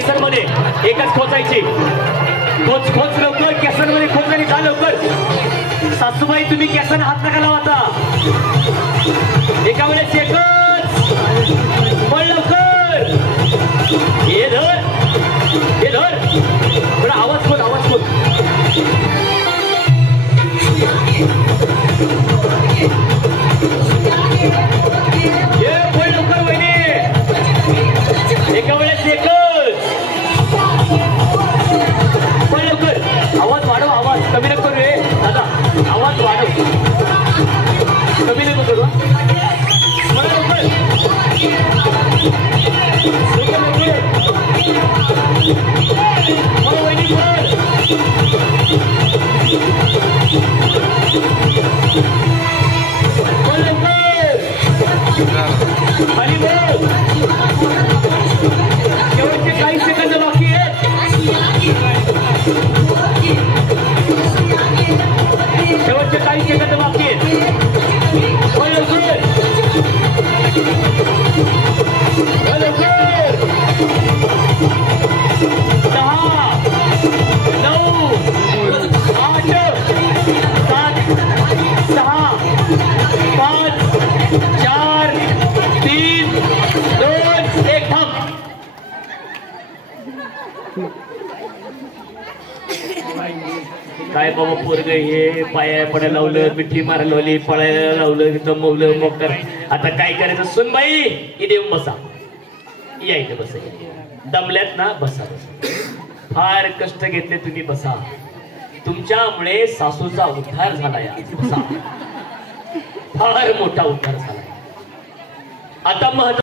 केसरमध्ये एकच खोचायची. खोच खोच लवकर, केसरमध्ये खोचल्याने जा लवकर. सासूबाई तुम्ही केसन हात नका लावा आता. एका वेळेस एकच पण लवकर. हे धर, हे धर. थोडा आवाज खोल, आवाज खोल. ये पण लवकर वहिनी. एका वेळेस एकच पण लवकर. आवाज वाढव, आवाज कमी नको करू रे दादा. आवाज वाढव, कमी नको करू. मला लवकर मला वहिनी पण लवकर खाली बोल. शेवटचे काही सेकंद बाकी आहेत. शेवटचे काही सेकंद बाकी आहेत. पण लवकर लवकर. 10 9 8 7 6 5 4 3 2 1 थांब. काय बाबा पोरग हे पाया पडायला लावलं, मिठी मारायला लावली, पळायला लावलं, दमवलं. मग आता काय करायचं? सुनबाई इथे येऊन बसा. या इथे बसा. दमल्यात ना, बसा बसा. फार कष्ट घेतले तुम्ही, बसा. तुमच्यामुळे सासूचा उद्धार झालाय आज. बसा. फार मोठा उद्धार झालाय. आता महत्व